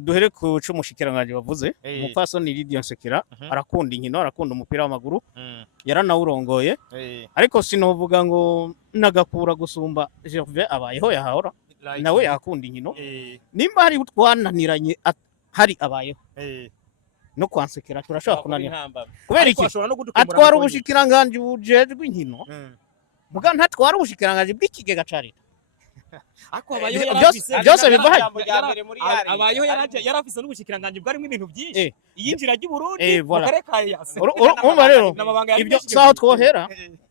duhere ku c'umushikiranganje wavuze umupfasoni Lydia Nsekera arakunda inkino arakunda umupira w'amaguru yaranawurongoye ariko sinovuga ngo nagakura gusumba Gervais abayeho yahahora nawe yakunda inkino nimba hari utwananiranye hari abayeho no kwansekera turashobora kunanira kubera iki atwara ubushikiranganje bujejwe inkino muga ntatwara ubushikiranganje bw'ikigega ca leta ako abayeho byose bivaye abayeho yarafise n'ubushikiranganje bwarimo ibintu byinshi iyinjira ry'u Burundi bakarekaye umva rero ibyo saho twohera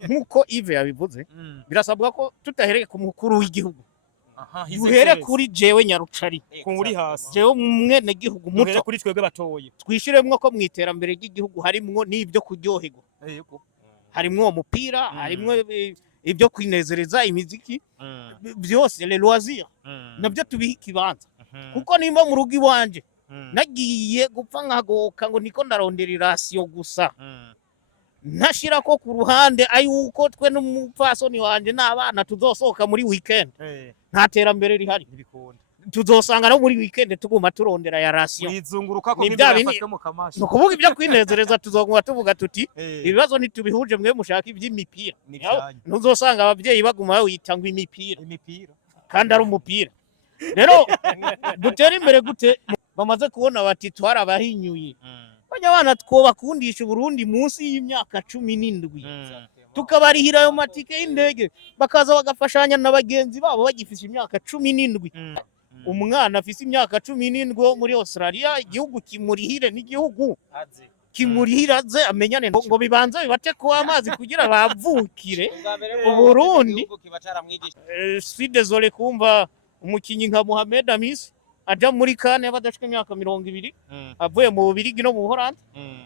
nkuko Yves yabivuze birasabwa ko tutahereye ku mukuru w'igihugu duhere kuri jewe Nyarucari kuri hasi jewe mwene gihugu muto kuri twebwe batoye twishiremwo ko mwiterambere ry'igihugu harimwo n'ibyo kuryoherwa harimwo umupira harimwo ibyo kwinezereza imiziki byose les loisirs nabyo tubiha ikibanza kuko nimba mu rugo iwanje nagiye gupfa nkagoka ngo niko ndarondera irasiyo gusa ntashira ko ku ruhande ayuko twe n'umupfasoni wanje n'abana tuzosohoka muri weekend nta terambere rihari tuzosanga no muri weekend tuguma turondera ya rasiyo bizunguruka ko byafashwe mu kamashi no kuvuga ibyo kwinezereza tuzoguma tuvuga tuti ibibazo nitubihuje mwe mushaka iby'imipira ntuzosanga abavyeyi baguma witangwa imipira kandi ari umupira rero dutera imbere gute bamaze kubona bati twarabahinyuye abana twobakundisha Burundi munsi y'imyaka 17 tukabarihira ayo matike y'indege bakaza bagafashanya n'abagenzi babo bagifisha imyaka 17 umwana afise imyaka 17 muri Australia igihugu kimurihire n'igihugu kimurihira ze amenyane ngo bibanze bibate ko amazi kugira bavukire Burundi si désolé kumva umukinyi nka Mohamed Amis aja muri kane badashika imyaka 20 avuye mu Bubirigi no mu Buholandi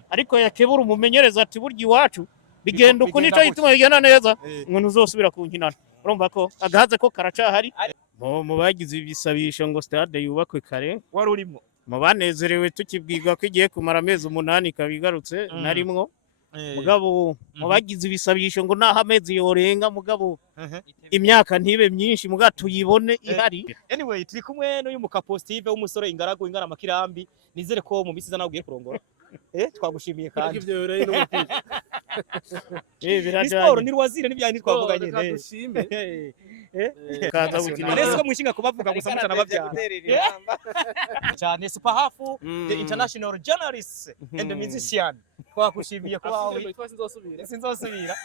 ariko yakebura umumenyereza ati burya iwacu bigenda uko nico ituma bigenda neza ngo ntuzosubira kunkinana urumva ko agahaze ko karacahari mu bagize ibisabisho ngo stade yubakwe kare wari urimo mu banezerewe tukibwirwa ko igiye kumara amezi 8 kabigarutse narimwo mugabo mu bagize ibisabisho ngo naho amezi yorenga mugabo imyaka ntibe myinshi muga tuyibone ihari anyway turi kumwe n'uyu mukapositive w'umusore ingaragu ingana makirambi nizere ko mu misiza nawe ugiye kurongora twagushimiye kandi ibyo yoreye no mupira Sport ni rwazire n'ibyandi twavuganye kaza bukina Arese ko mwishinga kubavuga gusa mutana babyana cyane super half the international journalist and the musician twakushimiye ko wawe sinzosubira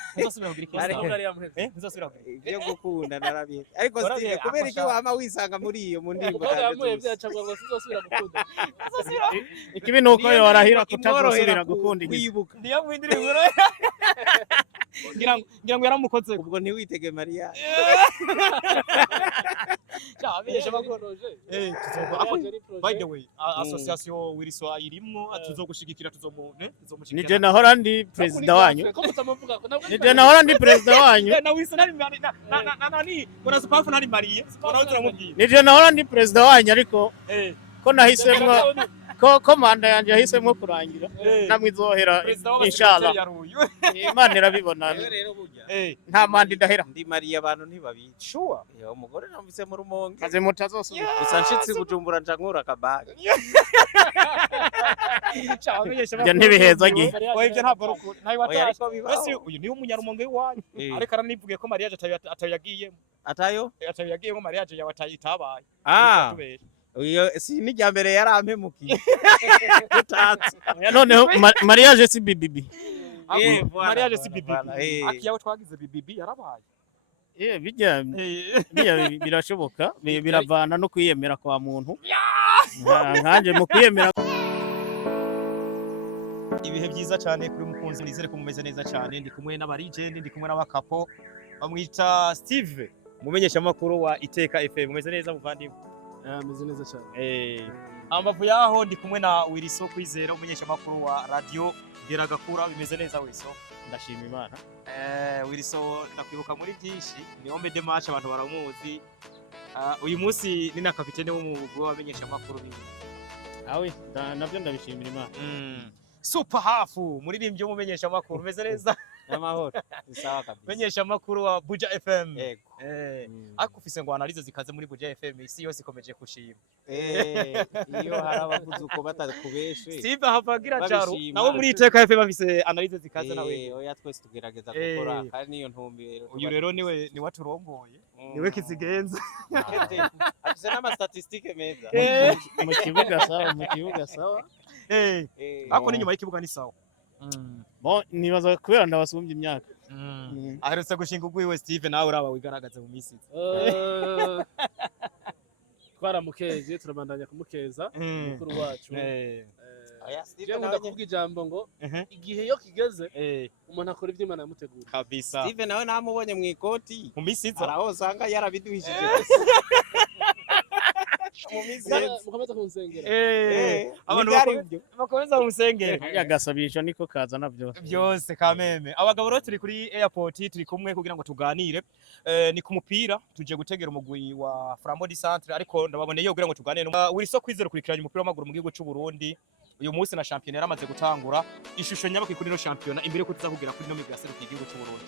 kugira nzosubira ibyo gukunda narabiye ariko Steve kubera iki wama wisanga muri iyo mu ndimbo ikibi nuko yo arahira kutazosubira gukunda kwibuka niyo mwindirimbo ngira ngo yaramukoze ubwo ntiwitege Maria cyabesha bakoroje by the way association wiriso irimwo tuzogushigikira tuzomushigikira nije nahora ndi president wanyu nije nahora ndi president wanyu na wisa nari nani bona supafu nari mariye bona turamubwira nije nahora ndi president wanyu ariko ko nahisemwo ko manda yanje yahisemwo kurangira namwizohera inshallah Imana irabibona nta manda idahera ndi Maria abantu ntibabica sure umugore namvise mu rumonge kaze mutazosubira gusa nshitsi Bujumbura ncankura akabaga ibyo ntibiheza gihe ibyo ntabwo ruko nayo watashye uyu niwe munyarumonge wanyu ariko aranivuge ko Maria atayagiyemo atayagiyemo Maria yawe atayitabaye uyo si ni ryambere yarampemukiye utatse noneho mariage si bibibi mariage si bibibi akiyawe twagize bibibi yarabaye bijya birashoboka biravana no kwiyemera kwa muntu nkanje mu kwiyemera ibihe byiza cyane kuri mukunzi nizere ko mumeze neza cyane ndi kumwe n'abaregend ndi kumwe n'abakapo bamwita Steve mumenyesha makuru wa Iteka FM mumeze neza muvandimwe ameze neza cyane ambavu yaho ndi kumwe na Wiriso Kwizera umumenyesha makuru wa radio Geragakura bimeze neza Wiriso ndashima Imana Wiriso ndakwibuka muri byinshi ni hombe de match abantu baramuzi uyu munsi ni na kapitene w'umugwi w'abamenyesha makuru awe nabyo ndabishimira Imana super half muririmbye umumenyesha makuru meze neza amahoro sawa kabisa menyesha amakuru wa Buja FM yego ariko ufise ngo analize zikaze muri Buja FM isi yose ikomeje kushima iyo harabavuze uko batakubeshe Steve hapagira cyaro nawe muri Iteka FM bafise analize zikaze nawe oya twese tugerageza gukora kandi niyo ntumbero uyu rero niwe waturomboye niwe kizigenza afise n'ama statistique meza mu kibuga sawa ako n'inyuma y'ikibuga ni sawa bon nibaza kubera ndabasumbye imyaka aherutse gushinga ugwiwe Steve nawe uraba wigaragaza mu minsi twaramukeje turabandanya kumukeza mukuru wacu Steve nawe kuvuga ijambo ngo igihe yo kigeze umuntu akora ivyo Imana yamutegura kabisa Steve nawe namubonye mu ikoti mu minsi iza araho usanga yarabiduhishije mukomeza kunsengera abantu bakomeza kumusengera yagasabisha niko kazana byose kameme abagabo rero turi kuri airport turi kumwe kugira ngo tuganire ni ku mupira tuje gutegera umugwi wa Flambeau Centre ariko ndababoneye kugira ngo tuganire Wilson Kwizera kurikiranye umupira w'amaguru mu gihugu cy'u Burundi uyu munsi na championnat yaramaze gutangura ishusho nyabaki kuri no championnat imbere ko tuzakugira kuri no migase y'igihugu cy'u Burundi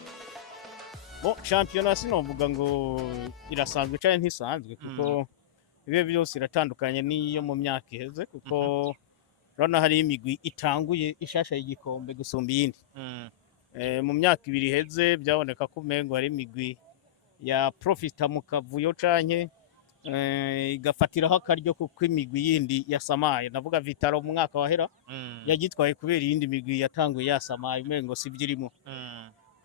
championnat sinovuga ngo irasanzwe cyane ntisanzwe kuko ibihe byose iratandukanye n'iyo mu myaka iheze kuko urabona hari imigwi itanguye ishasha y'igikombe gusumba iyindi mu myaka ibiri iheze byaboneka ko umengo hari imigwi ya profita mu kavuyo canke igafatiraho akaryo kuko imigwi yindi yasamaye navuga Vitaro mu mwaka wahera yagitwaye kubera iyindi migwi yatanguye yasamaye umengo sivyirimo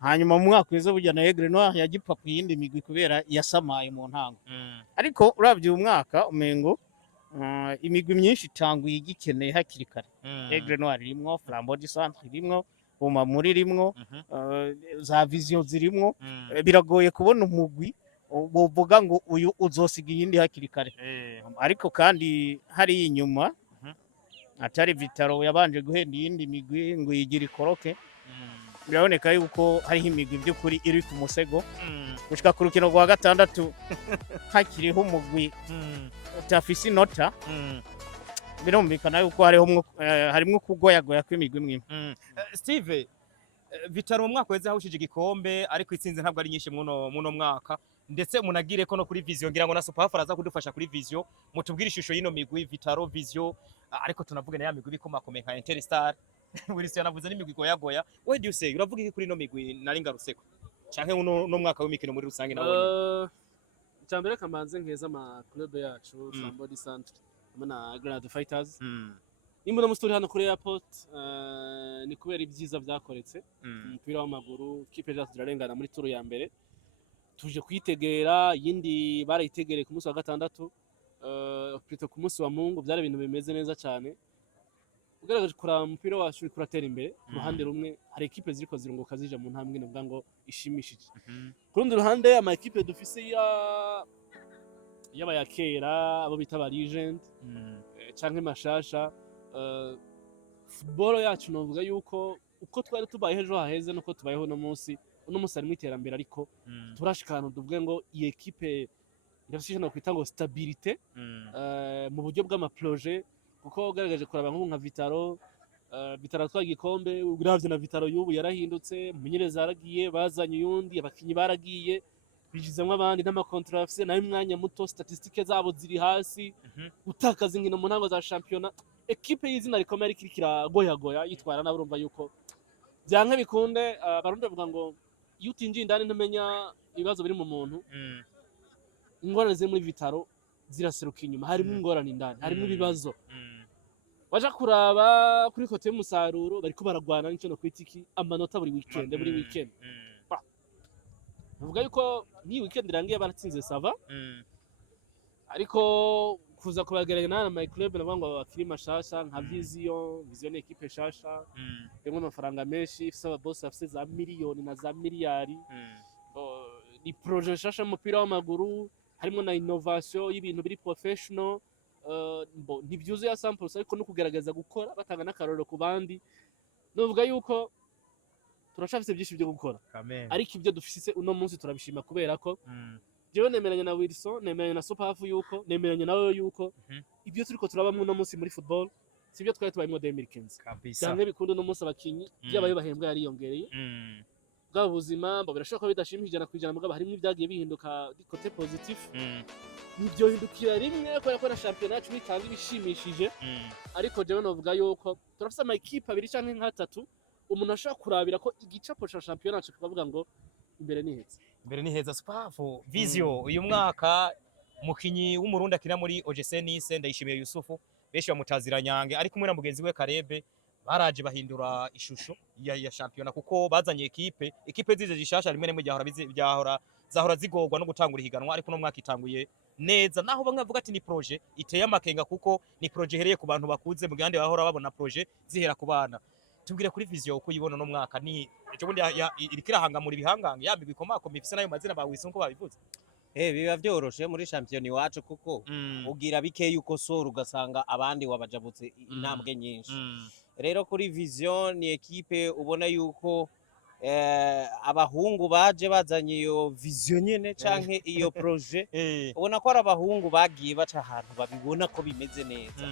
hanyuma mu mwaka weze burya na Aigle Noir yagipfa ku yindi migwi kubera yasamaye mu ntango ariko uravye uyu mwaka umengo imigwi myinshi itanguye igikeneye hakiri kare Aigle Noir irimwo Flambeau Centre irimwo Bumamuri irimwo za Vision zirimwo biragoye kubona umugwi bovuga ngo uyu uzosiga iyindi hakiri kare ariko kandi hari inyuma atari Vitaro yabanje guhenda iyindi migwi ngo yigira ikoroke biraboneka yuko hariho imigwi by'ukuri iri ku musego gushika ku rukino rwa gatandatu hakiriho umugwi utafise inota birumvikana yuko harimwo kugoyagoya kw'imigwi imwe Steve Vitaro mu mwaka weze hawushije igikombe ariko itsinze ntabwo ari nyinshi muno mwaka ndetse munagire ko no kuri Vision ngira ngo na Superfara aza kudufasha kuri Vision mutubwire ishusho y'ino migwi Vitaro Vision ariko tunavuga na ya migwi bikomakomeye nka Interstar Wilson yanavuze n'imigwi goyagoya what do you say uravuga iki kuri no migwi nari ngaruseko canke no mwaka w'imikino muri rusange nabonye cyambere kamanze nkeza ama club yacu Flambeau Centre na Grenade Fighters nimba mustori hano kuri airport ni kubera ibyiza byakoretse umupira w'amaguru kipe yacu zirarengana muri turu ya mbere tuje kwitegera yindi barayitegereye ku munsi wa gatandatu plutôt ku munsi wa Mungu byari ibintu bimeze neza cyane ugaragaje kura umupira wacu uri kuratera imbere ku ruhande rumwe hari equipe ziriko zirunguka zija mu ntambwe navuga ngo ishimishije ku rundi ruhande ama equipe dufise y'abayakera abo bita ba legend canke mashasha football yacu novuga yuko uko twari tubaye ejo haheze nuko tubayeho no munsi ari mu iterambere ariko turashikana tuvuge ngo iyi equipe irafishe no kwita ngo stabilité mu buryo bw'ama projet kuko ugaragaje kuraba nka Vitaro twagiye igikombe uravye na Vitaro y'ubu yarahindutse mumenyereza yaragiye bazanye yundi abakinyi baragiye bijizamwe abandi n'amakontra afise nayo mwanya muto statistique zabo ziri hasi utakaza inkino mu ntango za championnat equipe y'izina rikomeye ariko kiragoyagoya yitwara nabo urumva yuko byanke bikunde barundi bavuga ngo iyo utinjiye indani ntumenya ibibazo biri mu muntu ingorane ziri muri Vitaro ziraseruka inyuma harimo ingorane indani harimo ibibazo waje kuraba kuri kote y'umusaruro bariko baragwana n'icyo no kwitiki amanota buri weekend uvuga yuko ni weekend irangiye baratsinze sava ariko kuza kubageragana na my club navuga ngo bakiri mashasha nka Vision ni equipe shasha bimwe amafaranga menshi ifise aba boss afise za miliyoni na za miliyari ni projet shasha mu mupira w'amaguru harimo na innovation y'ibintu biri professional ntibyuzuye ya samples ariko no kugerageza gukora batanga n'akaroro ku bandi novuga yuko turashafise byinshi byo gukora ariko ibyo dufise uno munsi turabishima kubera ko jewe nemeranya na Wilson nemeranya na Superhafu yuko nemeranya nawe yuko ibyo turiko turabamwe uno munsi muri football sibyo twari tubayimo 2015 cyangwa bikundo no munsi abakinyi byabaye bahembwa yari yongereye bwa buzima birashobora kuba bidashimishije na kwijana mugabo harimo ibyagiye bihinduka côté positif nivyo hindukira rimwe kubera ko na championnat yacu bitanga ibishimishije ariko jewe novuga yuko turafise ama equipe abiri canke nk'atatu umuntu ashobora kurabira ko igicapo ca championnat yacu kikavuga ngo imbere ni heza Spafu Vision uyu mwaka mukinyi w'umurundi akina muri OGC Nice Ndayishimiye Yusufu benshi bamutazira Nyange ariko umwe na mugenzi we Karebe baraje bahindura ishusho ya championnat kuko bazanye equipe zije zishasha rimwe nemwe zahora zigorwa no gutangura ihiganwa ariko no mwaka itanguye neza naho bamwe bavuga ati ni projet iteye amakenga kuko ni projet hereye ku bantu bakuze mu gihande bahora babona projet zihera ku bana. Tubwire kuri Vision uko yibona no mwaka ni cyo bundi irikirahanga muri bihangange yambi bikomako mifise nayo mazina bawise nko babivuze. Biba vyoroshe muri champion iwacu kuko ugira bike yuko sora ugasanga abandi wabajabutse intambwe nyinshi. Rero kuri Vision ni equipe ubona yuko abahungu baje bazanye iyo vision nyene canke iyo projet ubona ko ari abahungu bagiye baca ahantu babibona ko bimeze neza.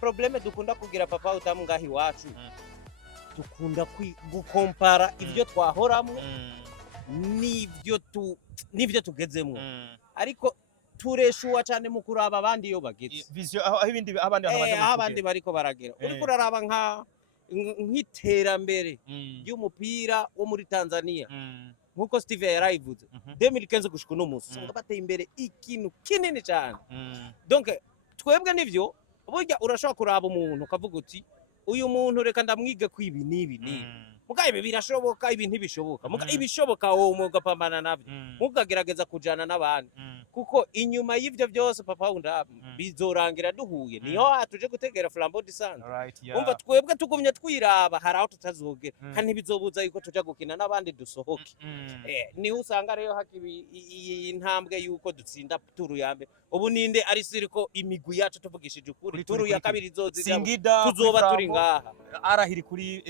Probleme dukunda kugira papa utamu ngahi wacu dukunda gukompara ivyo twahoramwe nivyo tugezemwo ariko tureshuwa cyane mu kuraba abandi yo bageze Vision aho ibindi abandi bariko baragera uriko uraraba nk'iterambere y'umupira wo muri Tanzania nkuko Steve yarayivuze 2015 gushika no musi usanga bateye imbere ikintu kinini cyane donc twebwe nivyo burya urashobora kuraba umuntu ukavuga uti uyu muntu reka ndamwige kwibi nibi muga ibi birashoboka ibi ntibishoboka muga ibishoboka wowe mugapambana navyo mugagerageza kujana n'abandi kuko inyuma y'ivyo byose papa wunda bizorangira duhuye niho atuje gutegera Flambeau du Centre umva twebwe tugumye twiraba haraho tutazogera kandi bizobuza yuko tuja gukina n'abandi dusohoke niho usanga rero hakibi intambwe yuko dutsinda turu yambe ubu ninde ari siriko imigwi yacu tuvugishije ukuri turu ya kabiri zoziza tuzoba turi ngaha arahiri kuri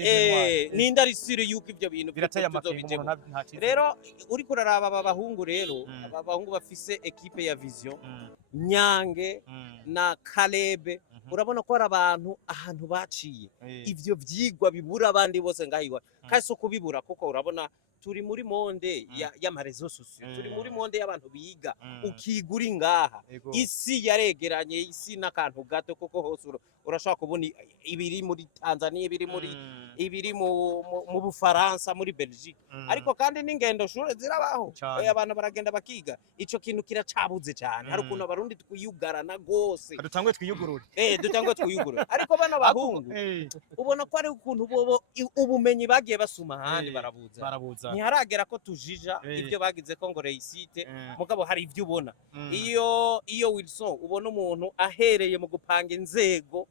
ninde ari sire yuko ivyo bintu birateye amakenga rero uri kuraraba aba bahungu rero aba bahungu bafise equipe ya Vision Nyange na Kalebe urabona ko ari abantu ahantu baciye ivyo vyigwa bibura abandi bose ngahiwa kandi so kubibura kuko urabona turi muri monde y'amarezo sociaux turi muri monde y'abantu biga ukigura ngaha isi yaregeranye isi n'akantu gato kuko hose urashaka kubona ibiri muri Tanzania ibiri mu Bufaransa muri Belgique ariko kandi n'ingendo shure zirabaho abantu baragenda bakiga ico kintu kiracabuze cyane hari ukuntu abarundi twiyugarana gose dutangwe twiyugurura dutangwe twiyugurura ariko bano bahungu ubona ko ari ukuntu bobo ubumenyi bagiye basuma handi barabuza ntiharagera ko tujija ibyo bagize ko ngo reisite mugabo hari ibyo ubona iyo Wilson ubona umuntu ahereye mu gupanga inzego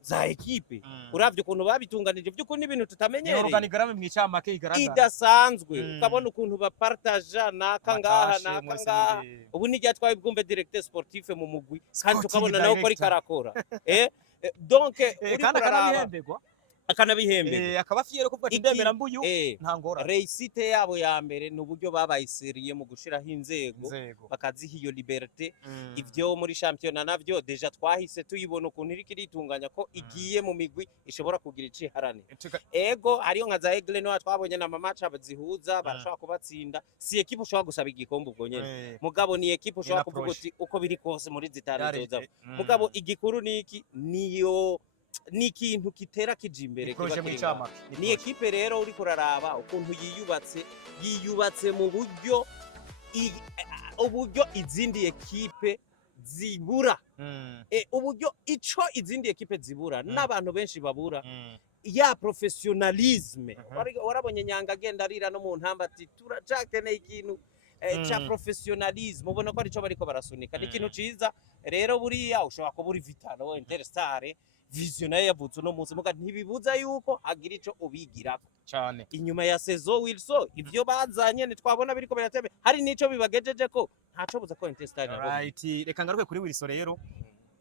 za equipe uravye ukuntu babitunganije by'uko n'ibintu tutamenyereye organigramme mw'icamake igaragara idasanzwe ukabona ukuntu bapartaja naka ngaha ubu nijya twabibwumve directeur sportif mu mugwi kandi tukabona nawe ko ari karakora donc uri kuraraba akanabihembe akaba fiero kuvuga ndemera mbuyu ntangora reisite yabo ya mbere n'uburyo babayiseriye mu gushiraho inzego bakaziha iyo liberté ivyo muri championnat navyo deja twahise tuyibona ukuntu iri kiritunganya ko igiye mu migwi ishobora kugira iciharane ego hariyo nka za Aigle no twabonye na match abazihuza barashaka kubatsinda si equipe ushobora gusaba igikombe ubwo nyene mugabo ni equipe ushobora kuvuga uti uko biri kose muri zitanu zoza mugabo igikuru niki niyo ni ikintu kitera kije imbere ni equipe rero uri kuraraba ukuntu yiyubatse mu buryo izindi equipe zibura uburyo ico izindi equipe zibura n'abantu benshi babura ya professionalisme warabonye Nyanga agenda arira no mu ntamba ati turacakeneye ikintu cha professionalisme ubona ko arico bariko barasunika ni ikintu ciza rero buriya ushobora kuba uri Vitalo Interstar Vision nayo yavutse no munsi muga ntibibuza yuko agira ico ubigirako cyane inyuma ya saison Wilson ivyo bazanye ntitwabona biriko biratebe hari nico bibagejeje ko ntaco buza ko Interstar right reka ngaruke kuri Wilson rero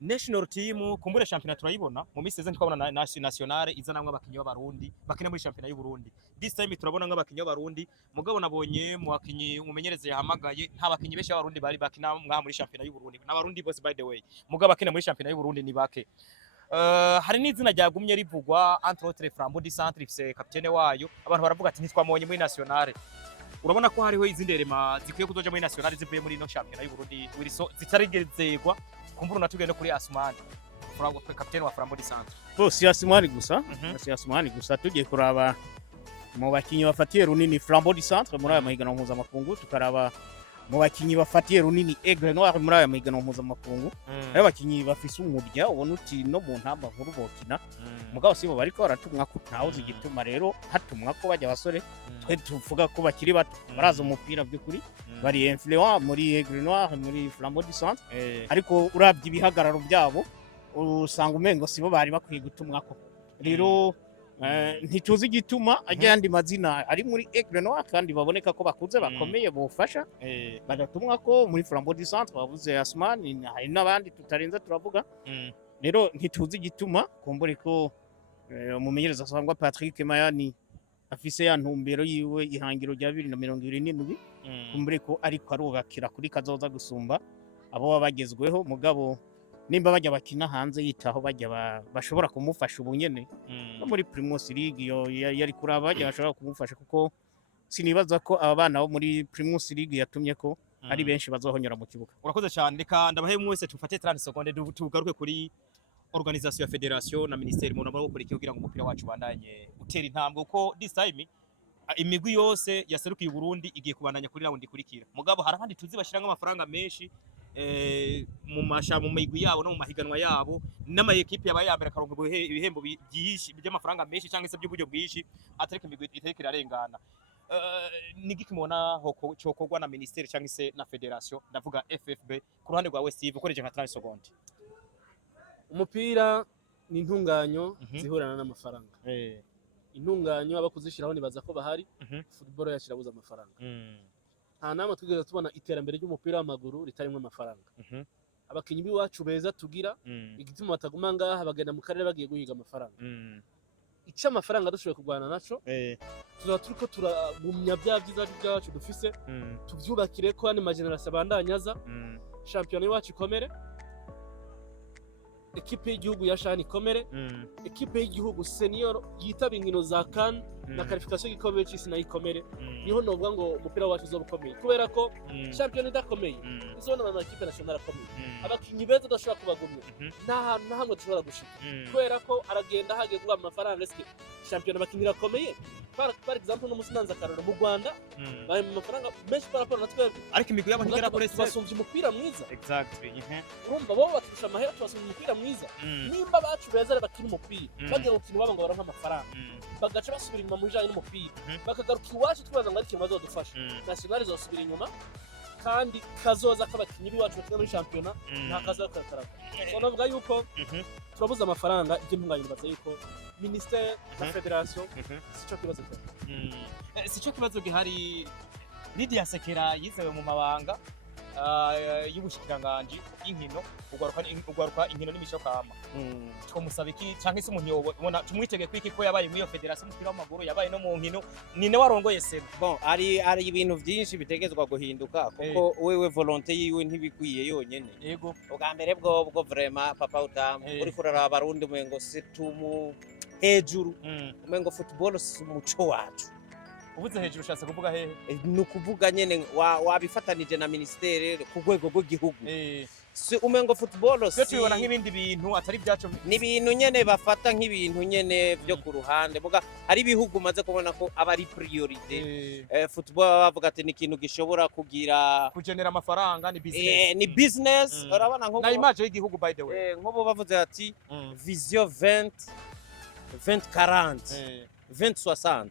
national team kumbure championnat turayibona mu miseze twabona nationale izanamwe abakinyi b'abarundi bakina muri championnat y'u Burundi this time turabona nk'abakinyi b'abarundi mugabo nabonye mu bakinyi umenyereze yahamagaye nta bakinyi benshi b'abarundi bari bakina muri championnat y'u Burundi n'abarundi bose by the way mugabo bakina muri championnat y'u Burundi ni bake hari n'izina ryagumye rivugwa entre autres Flambeau du Centre ifise kapitene wayo abantu baravuga ati ntitwamubonye muri nationale. Urabona ko hariho izindi elema zikwiye kuzoja muri nationale zivuye muri ino championnat y'u Burundi zitarigezegwa kumbura natugende kuri Asmani kapitene wa Flambeau du Centre. Bose Asmani gusa si Asmani gusa tugiye kuraba mu bakinyi bafatiye runini Flambeau du Centre muri aya mahiganwa mpuzamakungu tukaraba mu bakinyi bafatiye runini Aigle Noir muri aya mahiganwa mpuzamakungu ayo bakinyi bafise umurya ubona uti no mu ntamba nkuru bokina mugabo sibo bariko baratumwa ko ntawo zigituma rero hatumwa ko bajya basore twe tuvuga ko bakiri bato baraza umupira by'ukuri bari influent muri Aigle Noir muri Flambeau du Centre ariko urabye ibihagararo byabo usanga umengo sibo bari bakwiye gutumwa ko rero ntituzi igituma ajyandi mazina ari muri Aigle Noir kandi baboneka ko bakuze bakomeye bofasha badatumwa ko muri Flambeau du Centre bavuze Asmani hari n'abandi tutarenza turavuga rero ntituzi igituma kumbure ko umumenyereza sangwa Patrick Mayani afise ya ntumbero yiwe ihangiro rya 2027 kumbure ko ariko arubakira kuri kazoza gusumba abo babagezweho mugabo nimba bajya bakina hanze yitaho bajya bashobora kumufasha ubunyene no muri Primus League yari kuraba bajya bashobora kumufasha kuko sinibaza ko aba bana bo muri Primus League yatumye ko ari benshi bazohonyora mu kibuga. Urakoze cyane reka ndabahe mwese tufate 30 seconde tugaruke kuri organisation ya federation na ministeri mu nabo gukora kugira ngo umupira wacu bandanye utera intambwe uko this time imigwi yose yaserukiye Burundi igiye kubandanya kuri round ikurikira mugabo hari abandi tuzi bashiranga amafaranga menshi mu migwi yabo no mu mahiganwa yabo n'ama equipe yabaye yambere karongo ibihembo byinshi by'amafaranga menshi cyangwa se by'uburyo bwinshi atareka imigwi itareka irarengana nigiki mubona cyokorwa na ministeri cyangwa se na federation ndavuga FFB ku ruhande rwa Steve ukoreje nka 30 seconde. Umupira ni intunganyo zihurana n'amafaranga intunganyo abakuzishiraho nibaza ko bahari football yashirabuza amafaranga nta nama twigeze tubona iterambere ry'umupira w'amaguru ritarimwe amafaranga abakinyi biwacu beza tugira igituma bataguma ngaha bagenda mu karere bagiye guhiga amafaranga icyo amafaranga dushoboye kurwana naco tuzaba turiko turagumya bya byiza byacu dufise tuvyubakire ko ane mageneration abandanyaza champion yacu ikomere ekipe y'igihugu ya Shani ikomere ekipe y'igihugu senior yitaba inkino za CAN na qualification gikomeye cy'isi na ikomere niho novuga ngo umupira wacu uzobukomeye kubera ko champion idakomeye izona na ekipe national akomeye abakinyi beza dashobora kubagumya nta hamwe dushobora gushika kubera ko aragenda hagiye kuba amafaranga eske champion abakinyi rakomeye par exemple no musinanza karoro mu Rwanda bari mu mafaranga menshi paraporo natwe ariko imigwi yabo ntigera kuri basumvye umupira mwiza exactly urumva bo baturusha amahera tubasumvye umupira mwiza nimba bacu beza bakina umupira bagiye gukina babo ngo baronka amafaranga bagaca basubira inyuma mu bijanye n'umupira bakagaruka iwacu twibaza ngo ari ikintu bazodufasha national izosubira inyuma kandi kazoza k'abakinyi biwacu bakina muri championnat nta kazoza karakaraka so navuga yuko turabuza amafaranga iby'intunganye bibaza yuko ministère na federation sico kibazo gihari. Lydia Sekera yizewe mu mabanga y'ubushikiranganje y'inkino ugaruka inkino n'imico kama twomusaba iki canke se umuntu yobona tumwitege kwiki ko yabaye muri iyo federation y'umupira w'amaguru yabaye no mu nkino nine warongoye seba bon ari ibintu byinshi bitegezwa guhinduka kuko wewe volonté yiwe ntibikwiye yonyene yego ubwa mbere bwo vraiment papa utam uri kurara abarundi umengo situmu hejuru umengo football si umuco wacu ubuze hejuru ushatse kuvuga hehe nukuvuga nyene wabifatanije na ministere ku rwego rw'igihugu si umengo football si tubona nk'ibindi bintu atari byacu ni bintu nyene bafata nk'ibintu nyene byo ku ruhande buga ari bihugu maze kubona ko aba ari priority football bavuga ati ni ikintu gishobora kugenera amafaranga ni business ni business urabona nko na image y'igihugu by the way nko bavuze ati vision 2040 2060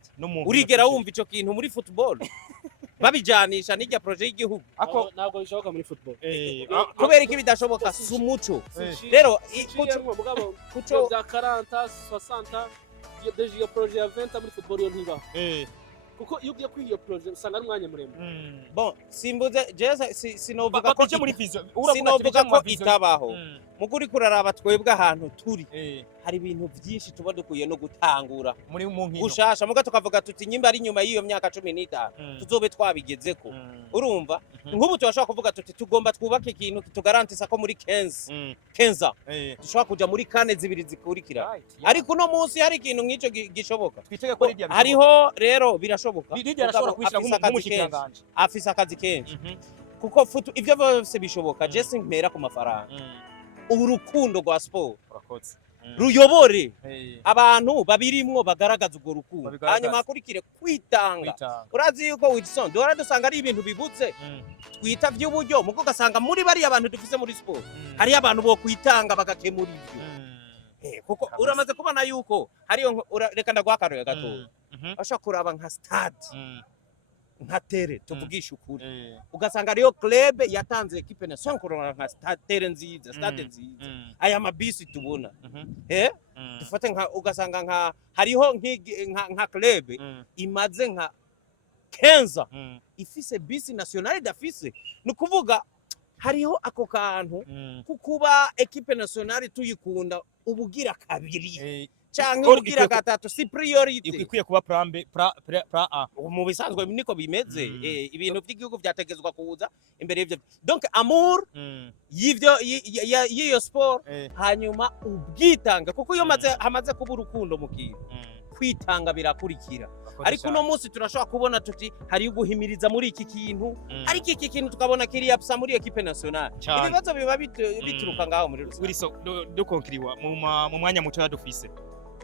urigera wumva ico kintu muri football babijanisha n'ijya projet y'igihugu ntabwo bishoboka muri football kubera iki bidashoboka sumuco rero kuco bya 40 60 deje iyo projet ya 20 muri football yo ntibaho kuko iyo ugiye kwiga iyo projet usanga ari umwanya muremure bon simbuze jeza sinovuga ko muri vision sinovuga ko itabaho muguri kuraraba twebwe ahantu turi hari ibintu byinshi tuba dukwiye no gutangura muri mu nkino gushasha muga tukavuga tuti nyimba ari nyuma y'iyo myaka 15 tuzobe twabigezeko urumva nk'ubu turashobora kuvuga tuti tugomba twubake ikintu kitugarantisa ko muri 15 dushobora kuja muri kane zibiri zikurikira ariko no munsi hari ikintu nk'ico gishoboka hariho rero birashoboka afisa akazi kenshi kuko futu ivyo byose bishoboka Jesse mpera ku mafaranga urukundo rwa sport ruyobore abantu babirimwo bagaragaza urwo rukundo hanyuma akurikire kwitanga urazi yuko Wilson dora dusanga ari ibintu bigutse twita by'uburyo muko gasanga muri bari abantu dufise muri sport hari abantu bo kwitanga bagakemura ivyo kuko uramaze kubona yuko hariyo reka ndagwakaroye gato ashaka kuraba nka stade nka tere tuvugisha ukuri ugasanga ariyo club yatanze equipe nationale kurona nka stade nziza aya mabisi tubona dufate nka ugasanga nka hariho nka club imaze nka 15 ifise bisi nationale dafise nukuvuga hariho ako kantu kukuba equipe nationale tuyikunda ubugira kabiri canke ubugira gatatu si priority ikwiye kuba plan A mu bisanzwe niko bimeze ibintu by'igihugu byategezwa kuza imbere y'ivyo donc amour y'ivyo y'iyo sport hanyuma ubwitanga kuko iyo hamaze kuba urukundo mukira kwitanga birakurikira ariko no munsi turashobora kubona tuti hari uguhimiriza muri iki kintu ariko iki kintu tukabona kiri yapsa muri equipe nationale ibibazo biba bituruka ngaho muri rusange dukonkiriwa mu mwanya muto yadufise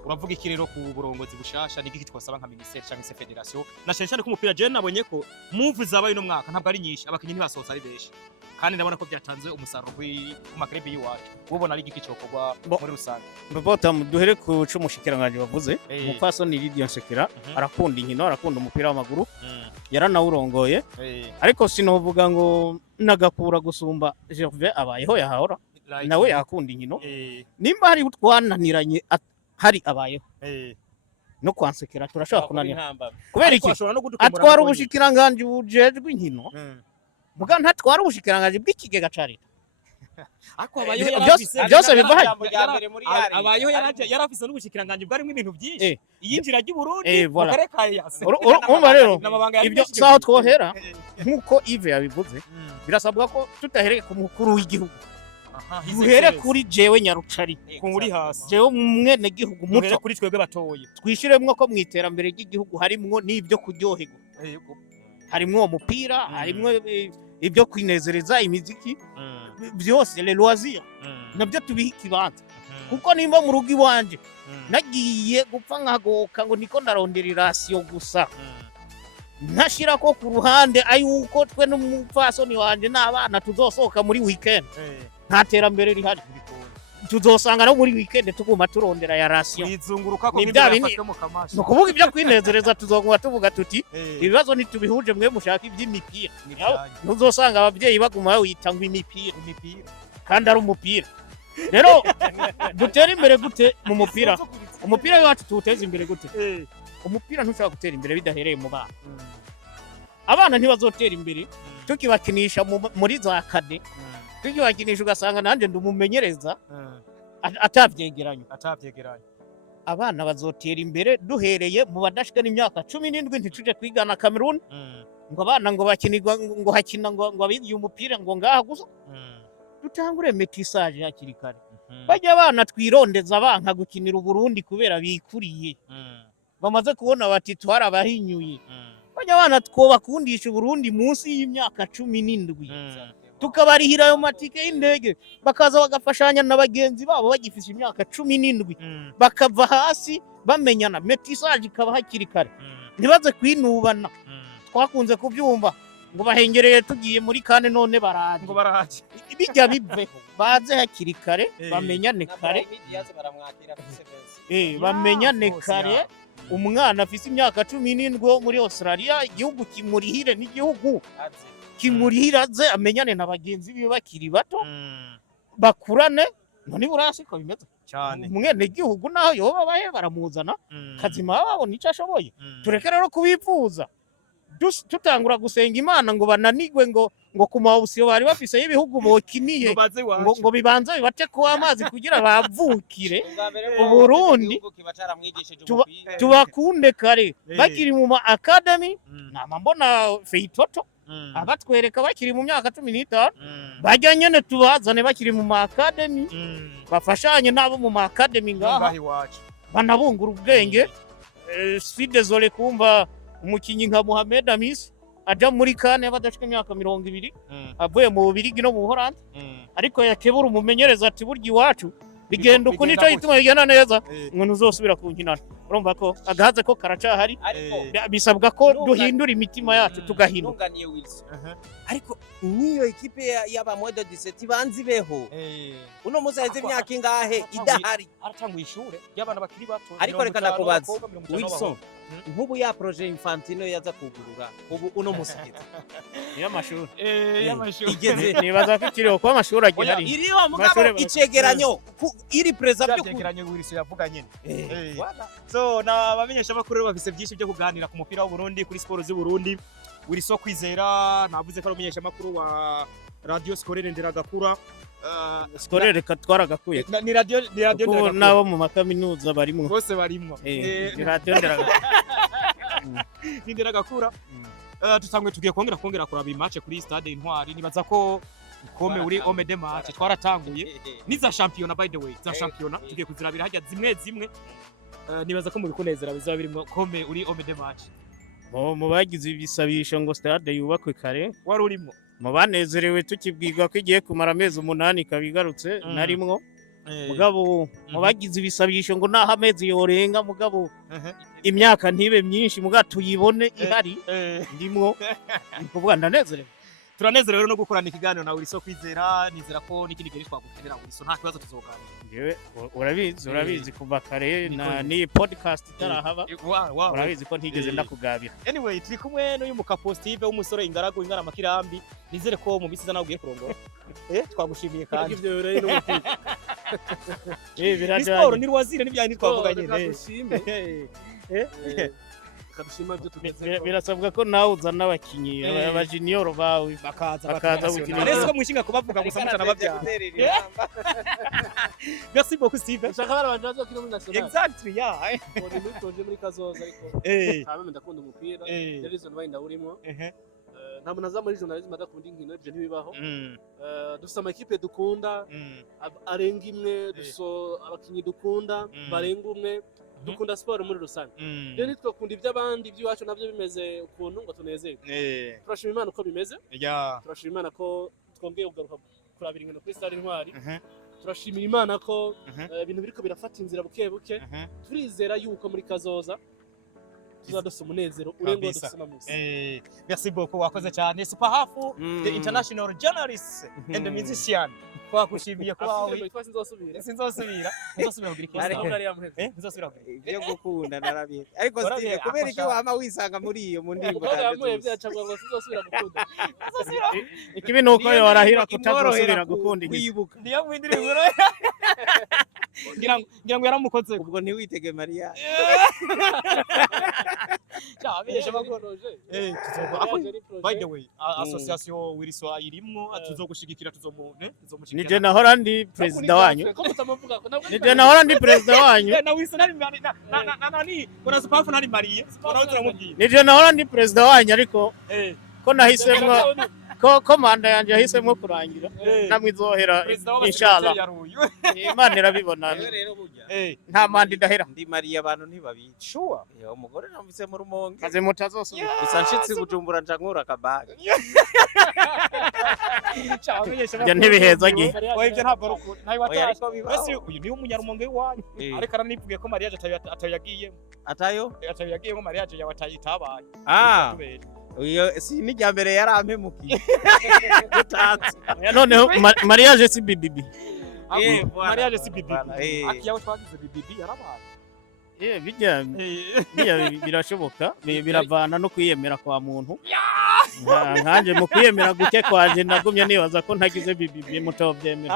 uravuga iki rero ku burongozi bushasha n'igiki twasaba nka ministère cyangwa se federation na cyane ku mupira je nabonye ko move zabaye no mwaka ntabwo ari nyinshi abakinyi ntibasohotse ari benshi kandi ndabona ko byatanze umusaruro ku makrebe y'iwacu ubona ari igiki cyokorwa muri rusange mbota duhere ku cy'umushikiranganje bavuze umupfasoni Lydia Nsekera arakunda inkino arakunda umupira w'amaguru yaranawurongoye ariko sinovuga ngo nagakura gusumba Gervais abayeho yahahora nawe yakunda inkino nimba hari utwananiranye hari abayeho no kwansekera turashobora kunanira kubera iki atwara ubushikiranganje bujejwe inkino muga ntatwara ubushikiranganje bw'ikigega ca leta byose bivaye abayeho yarafise n'ubushikiranganje bwarimo ibintu byinshi iyinjira ry'u Burundi bakarekaye umva rero ibyo saho twohera nkuko Yves yabivuze birasabwa ko tutahereye ku mukuru w'igihugu duhere kuri jewe Nyarucari kuri hasi jewe mwene gihugu muto kuri twebwe batoye twishiremwo ko mwiterambere ry'igihugu harimwo n'ibyo kuryoherwa harimwo umupira harimwo ibyo kwinezereza imiziki byose les loisirs nabyo tubiha ikibanza kuko nimba mu rugo iwanje nagiye gupfa nkagoka ngo niko ndarondera irasiyo gusa ntashira ko ku ruhande ayuko twe n'umupfasoni wanje n'abana tuzosohoka muri weekend nta terambere rihari tuzosanga no muri weekend tuguma turondera ya rasiyo bizunguruka ko bifashwe mu kamasho no kuvuga ibyo kwinezereza tuzoguma tuvuga tuti ibibazo ntitubihuje mwe mushaka iby'imipira ntuzosanga abavyeyi baguma witangwa imipira kandi ari umupira rero dutera imbere gute mu mupira umupira wacu tuwuteza imbere gute umupira ntushobora gutera imbere bidahereye mu bana abana ntibazotera imbere tukibakinisha muri za kade tukibakinisha ugasanga nanje ndumumenyereza atavyegeranye abana bazotera imbere duhereye mu badashika n'imyaka 17 ntituje kwigana Cameroon ngo abana ngo bakinirwa ngo hakina ngo abigiye umupira ngo ngaha gusa dutangure métissage hakiri kare bajya abana twirondeza abanka gukinira Burundi kubera bikuriye bamaze kubona bati twarabahinyuye bajya abana twobakundisha Burundi munsi y'imyaka 17 tukabarihira ayo matike y'indege bakaza bagafashanya n'abagenzi babo bagifisha imyaka 17 bakava hasi bamenyana métissage ikaba hakiri kare ntibaze kwinubana twakunze kubyumva ngo bahengereye tugiye muri kane none baraje ngo baraje bijya biveho baze hakiri kare bamenyane kare bamenyane kare umwana afise imyaka 17 muri Australia igihugu kimurihire n'igihugu kimurihira ze amenyane na bagenzi biwe bakiri bato bakurane none burasi ko bimeze cyane umwene gihugu naho yoba bahe baramuzana kazima babona icyo ashoboye tureke rero kubifuza tutangura gusenga Imana ngo bananigwe ngo ku mawusiyo bari bafise y'ibihugu bokiniye ngo bibanze bibate ko amazi kugira bavukire Uburundi tubakunde kare bakiri mu academy nama mbona Feitoto abatwereka bakiri mu myaka 15 bajya nyene tubazane bakiri mu academy bafashanye nabo mu academy ngaha banabungura ubwenge. Si désolé kumva umukinyi nka Mohamed Amis aja muri kane badashika imyaka 20 avuye mu Bubirigi no mu Buholandi ariko yakebura umumenyereza ati burya iwacu bigenda uko nico ituma bigenda neza ngo ntuzosubira kunkinana. Urumva ko agahaze ko karacahari bisabwa ko duhindura imitima yacu tugahinduka. Ariko niyo ekipe y'aba Moedo 17 banzi beho uno musaze imyaka ingahe idahari aratanguye ishure y'abana bakiri bato. Ariko reka nakubaza Wilson, nk'ubu ya projet Infantino yaza kugurura ubu uno musigeze y'amashuri igeze nibaza ko ikiriho kwa amashuri agihari iriho mugabo icegeranyo iri president byo icegeranyo Wilson yavuga nyene. So na bamenyesha bakuru bafise byinshi byo kuganira ku mupira w'u Burundi kuri sport z'u Burundi. Wilson Kwizera navuze ko amenyesha makuru wa Radio Scorere Nderagakura. Scorere katwaragakuye ni radio Nderagakura nabo mu makaminuza barimo bose barimo ni radio Nderagakura ni Nderagakura. Tutangwe tugiye kongera kuraba imatch kuri Stade Intwari. Nibaza ko kome uri Homme de Match twaratanguye niza championnat. By the way za championnat tugiye kuzirabira hajya zimwe nibaza ko mu bikunezera bizaba birimo kome uri Homme de Match. mu bagize ibisabisho ngo stade yubakwe kare wari urimo mu banezerewe tukibwirwa ko igiye kumara amezi 8 kabigarutse narimwo mugabo mu bagize ibisabisho ngo naho amezi yorenga mugabo imyaka ntibe myinshi mugabo tuyibone ihari ndimwo kuvuga ndanezerewe. Turanezerewe no gukorana ikiganiro na Wilson Kwizera. Nizera ko n'ikindi gihe twagukenera Wilson nta kibazo tuzoganira. Yewe urabizi kuva kare na ni podcast itarahaba urabizi ko ntigeze ndakugabira. Anyway turi kumwe n'uyu muka positive w'umusore ingaragu ingara makirambi. Nizere ko mu misi zanaguye kurongora twagushimiye kandi ibyo bireye n'umutima birajanye ni rwazire n'ibyandi twavuganye kadushima byo tugeze. Birasabwa ko nawe uzana abakinyi aba junior bawe bakaza gukina. Ariko ko mushinga kubavuga gusa mutana babyara. Merci beaucoup Steve. Shaka barabanje bazokina muri national. Exactly yeah. Muri projet muri kazoza ariko cyane ndakunda umupira. Reason why ndawurimo. Ntabwo naza muri journalism adakunda inkino ibyo ntibibaho. Dufite amakipe dukunda arenga imwe duso abakinyi dukunda barenga umwe dukunda sport muri rusange. Rero nitwakunda iby'abandi iby'iwacu nabyo bimeze ukuntu ngo tunezerwe. Turashima Imana uko bimeze. Turashima Imana ko twongeye kugaruka kurabira inkino kuri Stade Intwari. Turashimira Imana ko ibintu biriko birafata inzira buke buke. Turizera yuko muri kazoza tuzadusa umunezero urengo dusana musi. Merci beaucoup wakoze cyane. Super Half the international journalist and the musician. Twakushimiye ko wawe sinzosubira kugira ikintu nzosubira ibyo gukunda narabiye ariko Steve kubera iki wama wisanga muri iyo mu ndimbo ikibi nuko yo warahira kutazosubira gukunda kwibuka ndiyo mwindirimbo ngira ngo yaramukoze ubwo ntiwitege Maria by the way association Wilson irimwo tuzogushigikira tuzomushigikira. Nije nahora ndi president wanyu. Nije nahora ndi president wanyu. Na Wilson ari nani kuna Super nari Maria. Bona turamubwira. Nije nahora ndi president wanyu ariko ko nahisemwe ko manda yanje yahisemwe kurangira namwizohera inshallah. Imana irabibona. Nta manda idahera. Ndi Maria abantu ntibabica. Sure. Umugore namvise mu rumonge. Kaze mutazosubira. Gusa nshitsi Bujumbura ncankura akabaga. Byo ntibihezanye. Oya ibyo ntabwo ruko. Nayi watashye. Basi uyu ni umunyarumonge wanyu. Ariko aranivuye ko Maria atayagiye. Atayagiye ko Maria yabataye itabaye. Uyo si ni ryambere yarampemukiye. Utatse. Noneho mariage si bibibi. Mariage si bibibi. Akiyawe twagize bibibi yarabaye. Bijya birashoboka biravana no kwiyemera kwa muntu. Nkanje mu kwiyemera guke kwanje nagumye nibaza ko ntagize bibibi mutobyemera.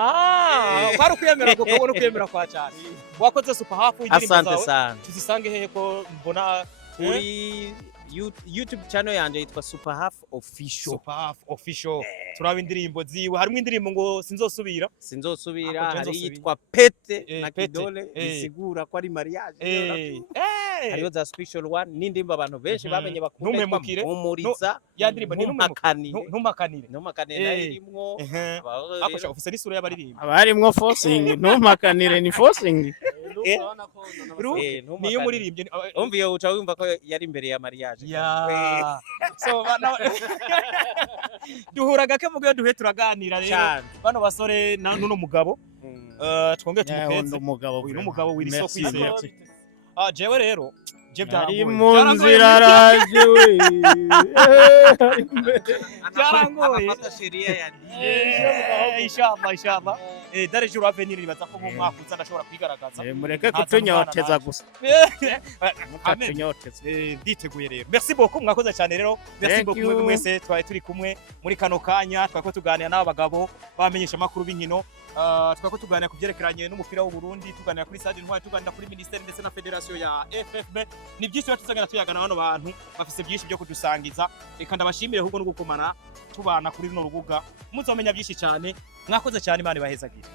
Kwari kwiyemera guko ubona kwiyemera kwa cyane. Wakoze Super Half y'indirimbo zawe. Tuzisange hehe ko mbona kuri YouTube channel yanje yitwa Super Half Official. Super Half Official. Turaba indirimbo ziwe, harimo indirimbo ngo sinzosubira. Sinzosubira, Ako hari yitwa Pete na Pete. Kidole, bisigura ko ari mariage. Hariyo za special one n'indimbo abantu benshi bamenye bakunda Ntumemukire. Umuriza. Ya ndirimbo ni Ntumakanire. Ntumakanire. Nayirimwo. Akosha ufise n'isura y'abaririmba. abarimwo forcing ntumakanire ni forcing Niyo muririmbye. Umva iyo uca wumva ko yari imbere ya mariage. Ya. So duhura gake mugihe duhe turaganira rero. Bano basore nuno mugabo. Twongeye tumupeze. umugabo wiri so kwizera. Jewe rero ari mu nzira araje we byarangoye. Anafata sheria ya Inshallah. Dare juru avenir nibaza ko mu mwaka uza ndashobora kwigaragaza. mureke kutunyoteza gusa Amen. kutunyoteza Nditeguye rero. Merci beaucoup mwakoze cyane rero. Merci Thank beaucoup you. mwese twari turi kumwe muri kano kanya twako tuganira n'abagabo bamenyesha makuru b'inkino. Twako tuganira ku byerekeranye n'umupira w'u Burundi, tuganira kuri Stade Intwari, tuganira kuri ministeri ndetse na federation ya FFB. Ni byinshi batuzagana tuyagana bano bantu bafise byinshi byo kudusangiza. Reka ndabashimire ahubwo no gukomana tubana kuri runo rubuga. Muzomenya byinshi cyane. Mwakoze cyane Imana ibahezagire.